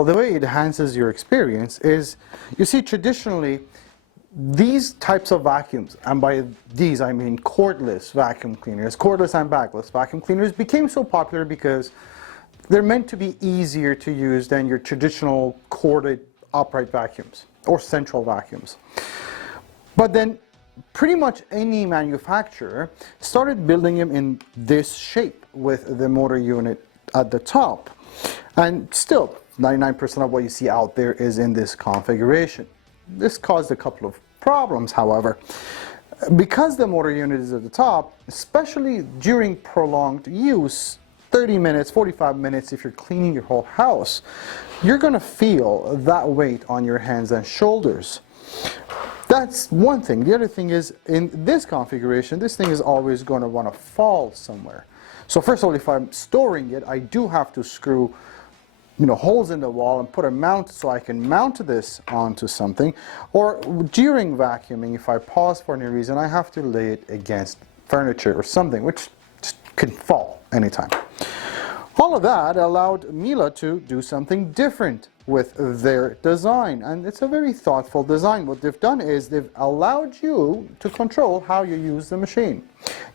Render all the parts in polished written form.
Well, the way it enhances your experience is, you see, traditionally, these types of vacuums, and by these I mean cordless vacuum cleaners, cordless and bagless vacuum cleaners, became so popular because they're meant to be easier to use than your traditional corded upright vacuums or central vacuums. But then pretty much any manufacturer started building them in this shape with the motor unit at the top. And still, 99% of what you see out there is in this configuration. This caused a couple of problems, however. Because the motor unit is at the top, especially during prolonged use, 30 minutes, 45 minutes, if you're cleaning your whole house, you're going to feel that weight on your hands and shoulders. That's one thing. The other thing is, in this configuration, this thing is always going to want to fall somewhere. So first of all, if I'm storing it, I do have to screw holes in the wall and put a mount so I can mount this onto something. Or during vacuuming, if I pause for any reason, I have to lay it against furniture or something, which just can fall anytime. All of that allowed Miele to do something different with their design, and it's a very thoughtful design. What they've done is they've allowed you to control how you use the machine.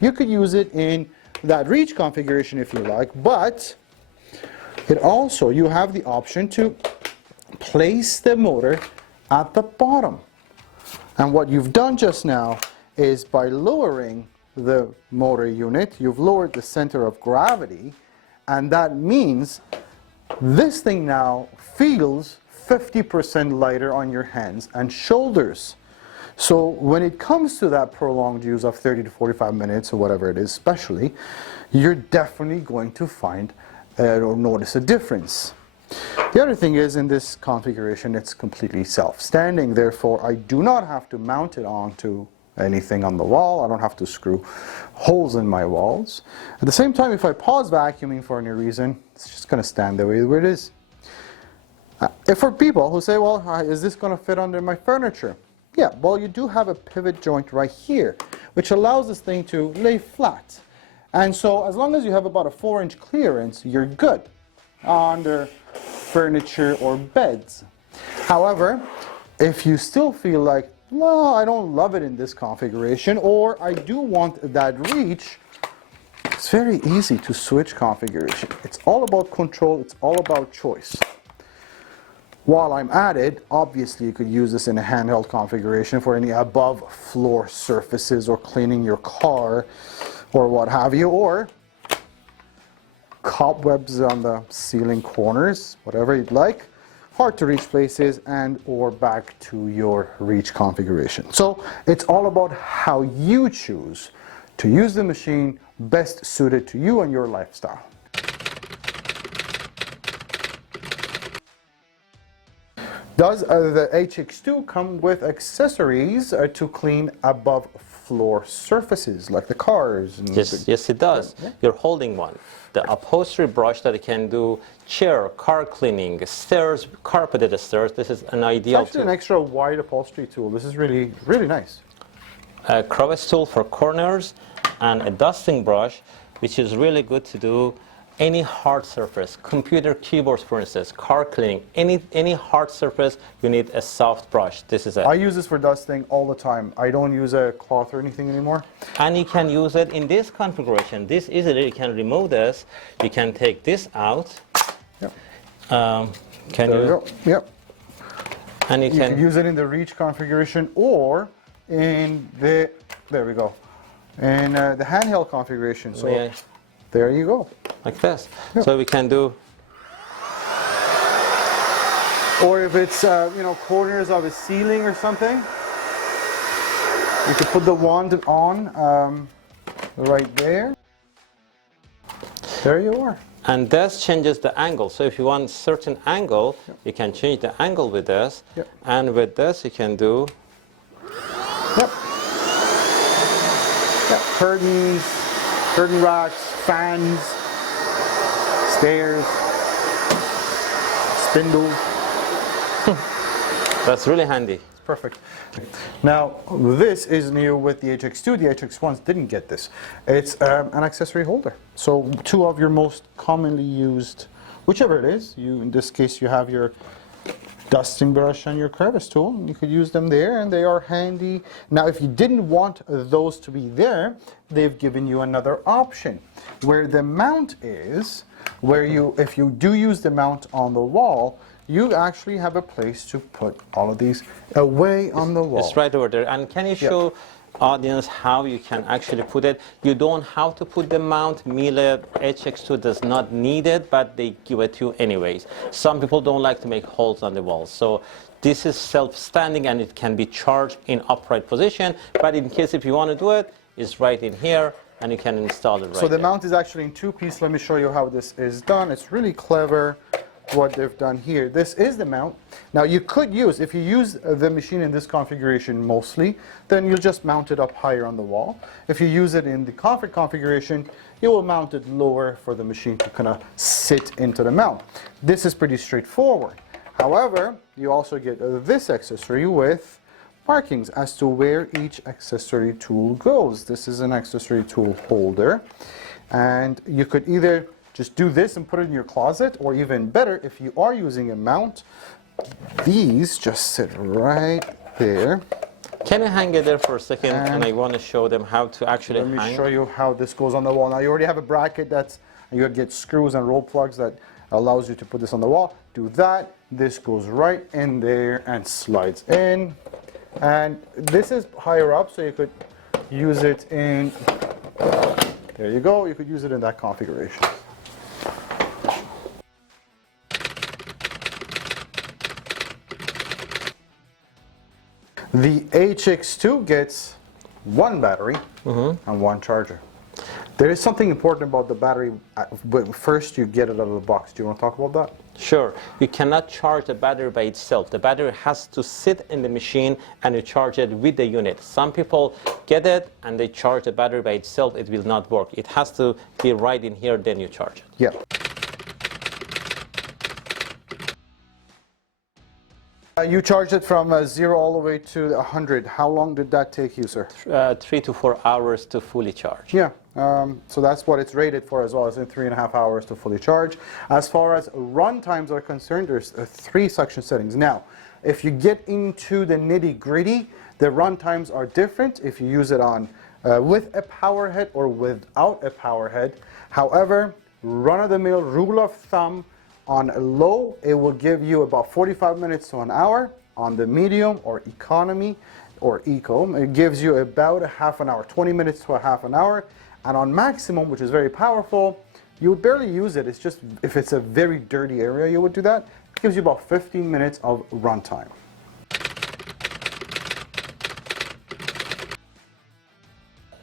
You could use it in that reach configuration if you like, but it also, you have the option to place the motor at the bottom. And what you've done just now is, by lowering the motor unit, you've lowered the center of gravity, and that means this thing now feels 50% lighter on your hands and shoulders. So when it comes to that prolonged use of 30 to 45 minutes or whatever it is, especially, you're definitely going to find or notice a difference. The other thing is, in this configuration, it's completely self-standing. Therefore, I do not have to mount it onto anything on the wall. I don't have to screw holes in my walls. At the same time, if I pause vacuuming for any reason, it's just going to stand the way where it is. If for people who say, well, is this going to fit under my furniture? Yeah, well, you do have a pivot joint right here, which allows this thing to lay flat. And so as long as you have about a 4-inch clearance, you're good under furniture or beds. However, if you still feel like, well, I don't love it in this configuration, or I do want that reach, it's very easy to switch configuration. It's all about control, it's all about choice. While I'm at it, obviously you could use this in a handheld configuration for any above floor surfaces or cleaning your car or what have you, or cobwebs on the ceiling corners, whatever you'd like, hard to reach places, and or back to your reach configuration. So it's all about how you choose to use the machine best suited to you and your lifestyle. Does the HX2 come with accessories to clean above floor surfaces like the cars? And yes, it does. Yeah. You're holding one. The upholstery brush that can do chair, car cleaning, stairs, carpeted stairs. This is an ideal tool. It's actually an extra wide upholstery tool. This is really, really nice. A crevice tool for corners, and a dusting brush, which is really good to do any hard surface, computer keyboards, for instance, car cleaning, any hard surface, you need a soft brush. This is it. I use this for dusting all the time. I don't use a cloth or anything anymore. And you can use it in this configuration. This easily, you can remove this. You can take this out. Yep. Can there you? Go. Yep. And you can use it in the reach configuration or in the, there we go, in the handheld configuration. So yeah. There you go. Like this. Yep. So we can do. Or if it's corners of a ceiling or something, you could put the wand on right there. There you are. And this changes the angle. So if you want a certain angle, yep, you can change the angle with this. Yep. And with this, you can do. Yep. Yep. Curtains, curtain racks, fans, stairs, spindles. That's really handy. It's perfect. Now, this is new with the HX2. The HX1s didn't get this. It's an accessory holder. So 2 of your most commonly used whichever it is. In this case, you have your dusting brush and your crevice tool, and you could use them there, and they are handy. Now, if you didn't want those to be there, they've given you another option where the mount is, where if you do use the mount on the wall, you actually have a place to put all of these away on the wall. It's right over there. And can you show audience how you can actually put it? You don't have to put the mount. Miele HX2 does not need it, but they give it to you anyways. Some people don't like to make holes on the walls. So this is self-standing and it can be charged in upright position. But in case if you want to do it, it's right in here and you can install it right So the there. mount is actually in two pieces. Let me show you how this is done. It's really clever what they've done here. This is the mount. Now you could use, if you use the machine in this configuration mostly, then you'll just mount it up higher on the wall. If you use it in the comfort configuration, you will mount it lower for the machine to kind of sit into the mount. This is pretty straightforward. However, you also get this accessory with markings as to where each accessory tool goes. This is an accessory tool holder, and you could either just do this and put it in your closet, or even better, if you are using a mount, these just sit right there. Can you hang it there for a second? And I want to show them how to actually hang. Let me show you how this goes on the wall. Now you already have a bracket you get screws and roll plugs that allows you to put this on the wall. Do that. This goes right in there and slides in. And this is higher up, so you could use it in, there you go, you could use it in that configuration. The HX2 gets one battery and one charger. There is something important about the battery. First, you get it out of the box. Do you want to talk about that? Sure. You cannot charge the battery by itself. The battery has to sit in the machine and you charge it with the unit. Some people get it and they charge the battery by itself. It will not work. It has to be right in here, then you charge it. Yeah. You charged it from 0 all the way to 100. How long did that take you, sir? 3 to 4 hours to fully charge. Yeah, so that's what it's rated for as well, as in 3.5 hours to fully charge. As far as run times are concerned, there's 3 suction settings. Now, if you get into the nitty-gritty, the run times are different if you use it on with a power head or without a power head. However, run-of-the-mill rule of thumb, on low, it will give you about 45 minutes to an hour. On the medium or economy or eco, it gives you about a half an hour, 20 minutes to a half an hour. And on maximum, which is very powerful, you would barely use it. It's just, if it's a very dirty area, you would do that. It gives you about 15 minutes of runtime.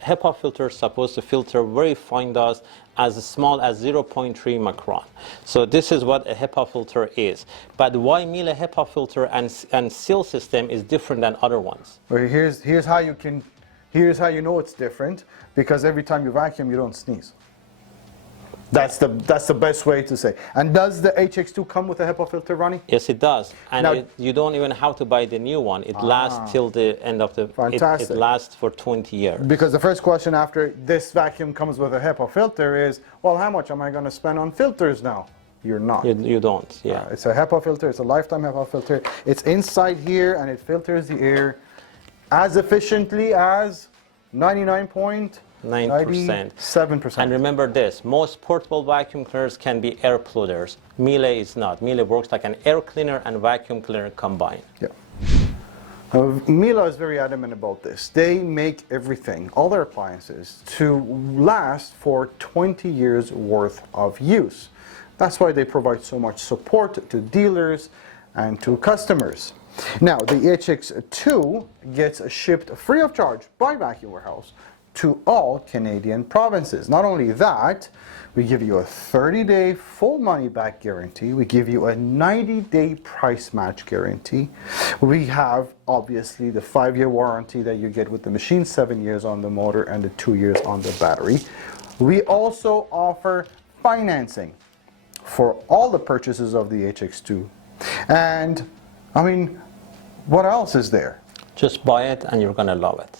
HEPA filter is supposed to filter very fine dust as small as 0.3 micron. So this is what a HEPA filter is. But why Miele HEPA filter and seal system is different than other ones? Well, here's how you know it's different, because every time you vacuum, you don't sneeze. That's the best way to say. And does the HX2 come with a HEPA filter, Ronnie? Yes, it does. And now, you don't even have to buy the new one. It lasts till the end of the... Fantastic. It lasts for 20 years. Because the first question after this vacuum comes with a HEPA filter is, well, how much am I going to spend on filters now? You're not. You don't, yeah. It's a HEPA filter. It's a lifetime HEPA filter. It's inside here, and it filters the air as efficiently as 99.9%. 97%. And remember this, most portable vacuum cleaners can be air polluters. Miele is not. Miele works like an air cleaner and vacuum cleaner combined. Yeah. Miele is very adamant about this. They make everything, all their appliances, to last for 20 years worth of use. That's why they provide so much support to dealers and to customers. Now, the HX2 gets shipped free of charge by Vacuum Warehouse to all Canadian provinces. Not only that, we give you a 30-day full money-back guarantee. We give you a 90-day price match guarantee. We have, obviously, the 5-year warranty that you get with the machine, 7 years on the motor and the 2 years on the battery. We also offer financing for all the purchases of the HX2. And, I mean, what else is there? Just buy it and you're going to love it.